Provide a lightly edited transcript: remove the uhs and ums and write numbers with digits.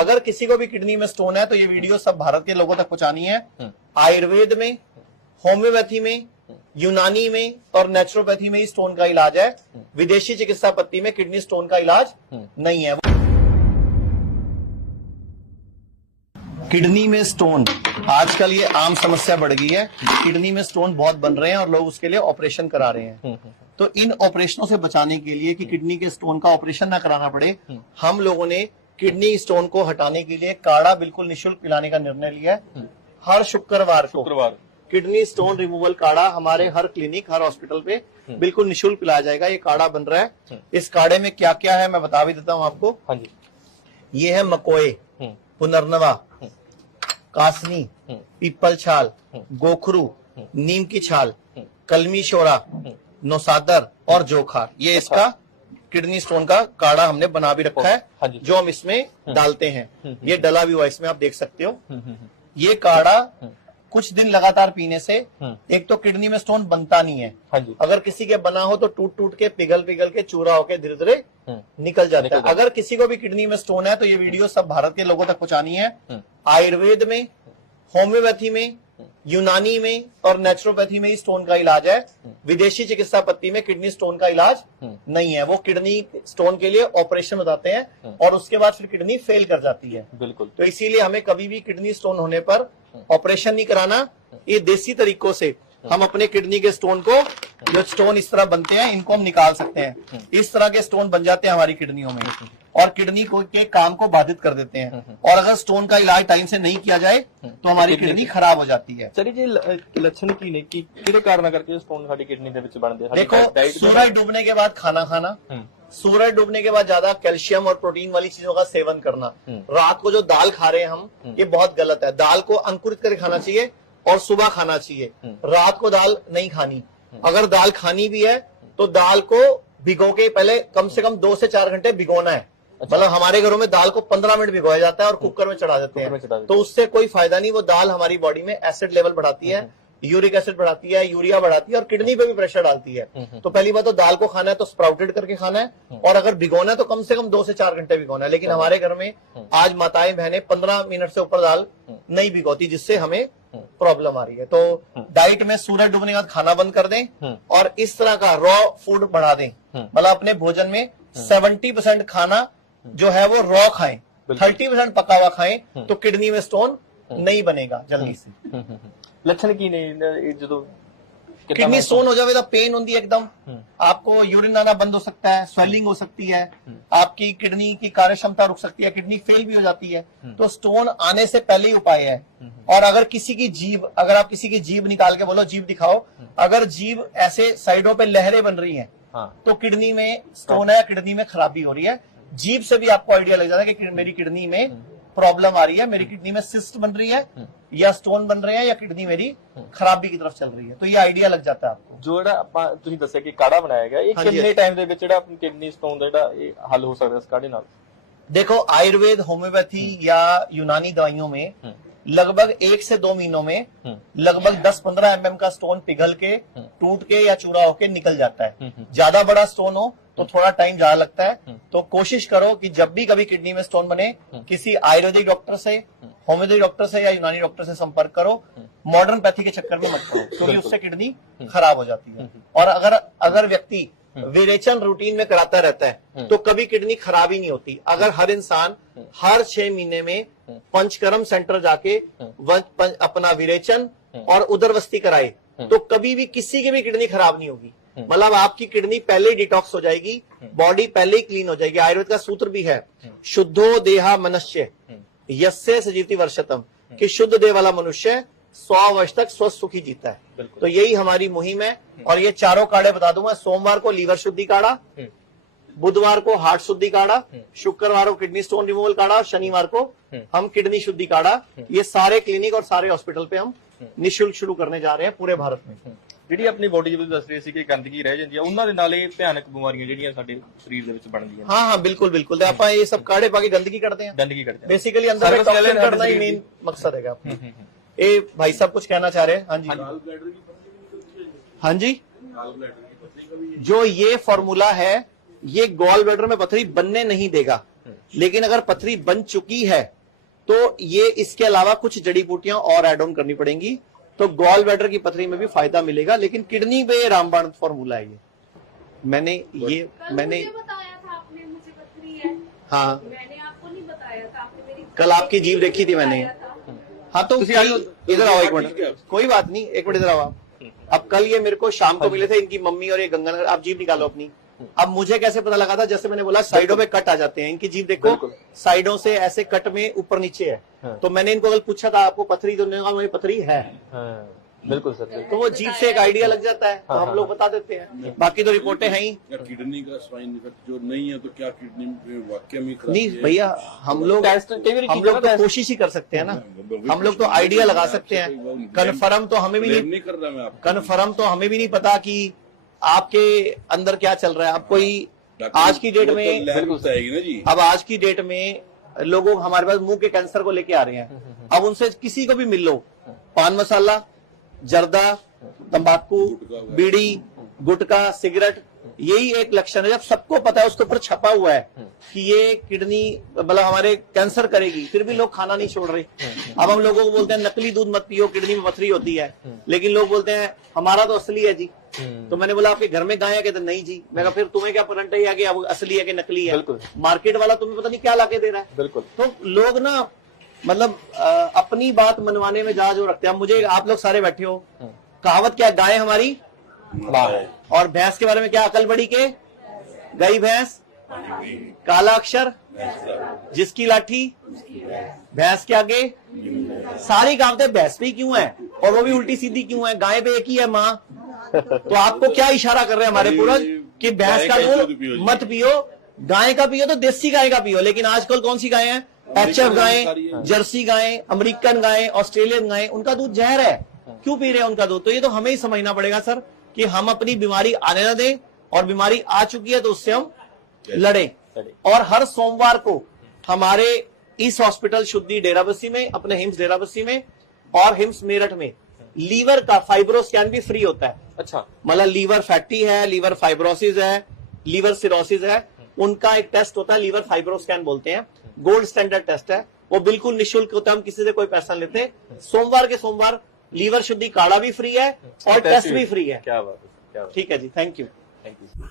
अगर किसी को भी किडनी में स्टोन है तो ये वीडियो सब भारत के लोगों तक पहुंचानी है। आयुर्वेद में, होम्योपैथी में, यूनानी में और नेचुरोपैथी में ही स्टोन का इलाज है। विदेशी चिकित्सा पद्धति में किडनी स्टोन का इलाज नहीं है। किडनी में स्टोन आजकल ये आम समस्या बढ़ गई है। किडनी में स्टोन बहुत बन रहे हैं और लोग उसके लिए ऑपरेशन करा रहे हैं। तो इन ऑपरेशनों से बचाने के लिए कि किडनी के स्टोन का ऑपरेशन ना कराना पड़े, हम लोगों ने किडनी स्टोन को हटाने के लिए काढ़ा बिल्कुल निःशुल्क पिलाने का निर्णय लिया है। हर शुक्रवार किडनी स्टोन रिमूवल काढ़ा हमारे हर क्लिनिक, हर हॉस्पिटल पे बिल्कुल निःशुल्क पिलाया जाएगा। ये काढ़ा बन रहा है। इस काढ़े में क्या क्या है मैं बता भी देता हूँ आपको। ये है मकोए, पुनर्नवा, कासनी, पीपल छाल, गोखरू, नीम की छाल, कलमी शोरा, नौसादर और जोखार। ये इसका किडनी स्टोन का काढ़ा हमने बना भी रखा है जो हम इसमें डालते हैं। ये डला भी हुआ इसमें, आप देख सकते हो। ये काढ़ा कुछ दिन लगातार पीने से एक तो किडनी में स्टोन बनता नहीं है। अगर किसी के बना हो तो टूट टूट के पिघल के चूरा होके धीरे धीरे निकल जाता है। अगर किसी को भी किडनी में स्टोन है तो ये वीडियो सब भारत के लोगों तक पहुंचानी है। आयुर्वेद में, होम्योपैथी में, यूनानी में और नेचुरोपैथी में ही स्टोन का इलाज है। विदेशी चिकित्सा पद्धति में किडनी स्टोन का इलाज नहीं है। वो किडनी स्टोन के लिए ऑपरेशन बताते हैं और उसके बाद फिर किडनी फेल कर जाती है। बिल्कुल। तो इसीलिए हमें कभी भी किडनी स्टोन होने पर ऑपरेशन नहीं कराना। ये देसी तरीकों से हम अपने किडनी के स्टोन को, जो स्टोन इस तरह बनते हैं, इनको हम निकाल सकते हैं। इस तरह के स्टोन बन जाते हैं हमारी किडनियों में और किडनी के काम को बाधित कर देते हैं। और अगर स्टोन का इलाज टाइम से नहीं किया जाए तो हमारी किडनी खराब हो जाती है। सर जी लक्षण की ने कि किहड़े कारण करके स्टोन साडी किडनी दे विच बनदे? देखो, सूरज डूबने के बाद खाना खाना, सूरज डूबने के बाद ज्यादा कैल्शियम और प्रोटीन वाली चीजों का सेवन करना, रात को जो दाल खा रहे हैं हम, ये बहुत गलत है। दाल को अंकुरित करके खाना चाहिए और सुबह खाना चाहिए। रात को दाल नहीं खानी। अगर दाल खानी भी है तो दाल को भिगो के पहले कम से कम 2 से 4 घंटे भिगोना है। मतलब हमारे घरों में दाल को 15 मिनट भिगोया जाता है और कुकर में चढ़ा देते हैं। तो उससे कोई फायदा नहीं। वो दाल हमारी बॉडी में एसिड लेवल बढ़ाती है, यूरिक एसिड बढ़ाती है, यूरिया बढ़ाती है और किडनी पे भी प्रेशर डालती है। तो पहली बात तो दाल को खाना है तो स्प्राउटेड करके खाना है और अगर भिगोना है तो कम से कम 2 से 4 घंटे भिगोना है। लेकिन हमारे घर में आज माताएं बहनें 15 मिनट से ऊपर दाल नहीं भिगोती, जिससे हमें प्रॉब्लम आ रही है। तो डाइट में सूरज डूबने के बाद खाना बंद कर दें और इस तरह का रॉ फूड बढ़ा दें। मतलब अपने भोजन में 70% खाना जो है वो रॉ खाएं, 30% पका हुआ खाएं, तो किडनी में स्टोन नहीं बनेगा जल्दी से। लक्षण की नहीं जो किडनी स्टोन हो जाए तो पेन होती है एकदम, आपको यूरिन आना बंद हो सकता है, स्वेलिंग हो सकती है, आपकी किडनी की कार्य क्षमता रुक सकती है, किडनी फेल भी हो जाती है। तो स्टोन आने से पहले ही उपाय है। और अगर किसी की जीभ, अगर आप किसी की जीभ निकाल के बोलो जीभ दिखाओ, अगर जीभ ऐसे साइडों पे लहरें बन रही हैं तो किडनी में स्टोन है, किडनी में खराबी हो रही है। जीभ से भी आपको आइडिया लग जाता है कि मेरी किडनी में प्रॉब्लम आ रही है, मेरी किडनी में सिस्ट बन रही है या स्टोन बन रहे हैं या किडनी मेरी खराबी की तरफ चल रही है। तो ये आइडिया लग जाता है आपको। जो तुसीं दस्सिया कि काढ़ा बनाया गया, ये कितने टाइम दे विच अपनी किडनी स्टोन दा हल हो सकता है इस काढ़े नाल? देखो, आयुर्वेद, होम्योपैथी या यूनानी दवाइयों में लगभग 1 से 2 महीनों में लगभग 10-15 mm का स्टोन पिघल के, टूट के या चूरा होके निकल जाता है। ज्यादा बड़ा स्टोन हो तो थोड़ा टाइम ज्यादा लगता है। तो कोशिश करो कि जब भी कभी किडनी में स्टोन बने, किसी आयुर्वेदिक डॉक्टर से, होम्योपैथिक डॉक्टर से या यूनानी डॉक्टर से संपर्क करो। मॉडर्न पैथी के चक्कर में मत करो, क्योंकि उससे किडनी खराब हो जाती है। और अगर व्यक्ति विरेचन रूटीन में कराता रहता है तो कभी किडनी खराब ही नहीं होती। अगर हर इंसान हर 6 महीने में पंचकर्म सेंटर जाके अपना विरेचन और उदरवस्ती कराए तो कभी भी किसी की भी किडनी खराब नहीं होगी। मतलब आपकी किडनी पहले ही डिटॉक्स हो जाएगी, बॉडी पहले ही क्लीन हो जाएगी। आयुर्वेद का सूत्र भी है, शुद्धो देहा मनुष्य यस्य सजीवति वर्षतम, कि शुद्ध देह वाला मनुष्य 100 वर्ष तक स्वस्थ सुखी जीता है। तो यही हमारी मुहिम है। और ये चारों काढ़े बता दूंगा। सोमवार को लीवर शुद्धि काढ़ा, बुधवार को हार्ट शुद्धि काढ़ा, शुक्रवार को किडनी स्टोन रिमूवल काढ़ा और शनिवार को हम किडनी शुद्धि काढ़ा। ये सारे क्लिनिक और सारे हॉस्पिटल पे हम निःशुल्क शुरू करने जा रहे हैं पूरे भारत में। ਜਿਹੜੀ ਆਪਣੀ ਬੋਡੀ ਵਿੱਚ ਦੱਸ ਰਹੇ ਸੀ ਕਿ ਗੰਦਗੀ ਰਹਿ ਜਾਂਦੀ ਹੈ, ਉਹਨਾਂ ਦੇ ਨਾਲ ਇਹ ਭਿਆਨਕ ਬਿਮਾਰੀਆਂ ਜਿਹੜੀਆਂ ਸਾਡੇ ਸਰੀਰ ਦੇ ਵਿੱਚ ਬਣਦੀਆਂ ਨੇ। हाँ बिल्कुल बिल्कुल। तो ਆਪਾਂ ये सब काढ़े पा के गंदगी करते हैं, गंदगी करते हैं बेसिकली अंदर में टॉक्सिन करना ही मेन मकसद है। ये भाई साहब कुछ कहना चाह रहे हैं? हाँ जी, हाँ जी। जो ये फॉर्मूला है ये गॉल ब्लैडर में पथरी बनने नहीं देगा। लेकिन अगर पथरी बन चुकी है तो ये इसके अलावा कुछ जड़ी बूटियां और ऐड ऑन करनी पड़ेंगी, तो गॉल ब्लैडर की पथरी में भी फायदा मिलेगा। लेकिन किडनी पे रामबाण फॉर्मूला है ये। मैंने बताया था आपने, मुझे पथरी है। हाँ, मैंने आपको नहीं बताया था, आपने मेरी कल आपकी जीभ देखी थी मैंने। हाँ तो इधर आओ एक मिनट, कोई बात नहीं, एक मिनट इधर आओ आप। अब कल ये मेरे को शाम को मिले थे, इनकी मम्मी और ये गंगानगर। आप जीभ निकालो अपनी। अब मुझे कैसे पता लगा था, जैसे मैंने बोला साइडों में कट आ जाते हैं, इनकी जीभ देखो साइडों से ऐसे कट में ऊपर नीचे है। तो मैंने इनको कल पूछा था आपको पथरी, तो उन्होंने कहा मुझे पथरी है। बिल्कुल सर, तो वो जीभ से एक आइडिया लग जाता है, तो हम लोग बता देते हैं। बाकी तो रिपोर्टें हैं ही। किडनी का स्वाइन इफेक्ट जो नहीं है तो क्या किडनी में वाकई में नहीं भैया, हम लोग तो कोशिश ही कर सकते हैं ना, हम लोग तो आइडिया लगा सकते हैं। कन्फर्म तो हमें भी नहीं कर रहा मैं आपको, कन्फर्म तो हमें भी नहीं पता कि आपके अंदर क्या चल रहा है। आप कोई आज की डेट में, आएगी ना जी, अब आज की डेट में लोगों हमारे पास मुंह के कैंसर को लेके आ रहे हैं। अब उनसे किसी को भी मिल लो, पान मसाला, जर्दा, तंबाकू, बीड़ी, गुटखा, सिगरेट, यही एक लक्षण है। जब सबको पता है, उसके ऊपर छपा हुआ है कि ये किडनी मतलब हमारे कैंसर करेगी, फिर भी लोग खाना नहीं छोड़ रहे। अब हम लोगों को बोलते हैं नकली दूध मत पियो, किडनी में पथरी होती है, लेकिन लोग बोलते हैं हमारा तो असली है जी। तो मैंने बोला आपके घर में गाय है? कहते नहीं जी। मैं कहा फिर तुम्हें क्या पता है कि अब असली है कि नकली है? मार्केट वाला तुम्हें पता नहीं क्या लाके दे रहा है। बिल्कुल। तो लोग ना मतलब अपनी बात मनवाने में जहां जो रखते हैं। मुझे आप लोग सारे बैठे हो, कहावत क्या है, गाय हमारी और भैंस के बारे में क्या अकल बड़ी के, गई भैंस काला अक्षर जिसकी लाठी, भैंस के आगे सारी कहावतें भैंस पे क्यों है, और वो भी उल्टी सीधी क्यों है? गाय पे एक ही है माँ। तो आपको क्या इशारा कर रहे हैं हमारे पूर्वज कि भैंस का दूध मत पियो, गाय का पियो तो देसी गाय का पियो। लेकिन आजकल कौन सी गाय है? एचएफ गायें, जर्सी गायें, अमेरिकन गायें, ऑस्ट्रेलियन गायें, उनका दूध जहर है। क्यों पी रहे हैं उनका दूध? तो ये तो हमें ही समझना पड़ेगा सर कि हम अपनी बीमारी आने न दें, और बीमारी आ चुकी है तो उससे हम लड़ें। और हर सोमवार को हमारे इस हॉस्पिटल शुद्धि डेराबस्सी में, अपने हिम्स डेराबस्सी में और हिम्स मेरठ में लीवर का फाइब्रो स्कैन भी फ्री होता है। अच्छा, मतलब लीवर फैटी है, लीवर फाइब्रोसिस है, लीवर सिरोसिस है, उनका एक टेस्ट होता है, लीवर फाइब्रो स्कैन बोलते हैं। गोल्ड स्टैंडर्ड टेस्ट है, वो बिल्कुल निःशुल्क होता है, हम किसी से कोई पैसा नहीं लेते। सोमवार के सोमवार लीवर शुद्धि काढ़ा भी फ्री है और टेस्ट भी फ्री है। क्या बात है, क्या बात। ठीक है जी, थैंक यू। Thank you.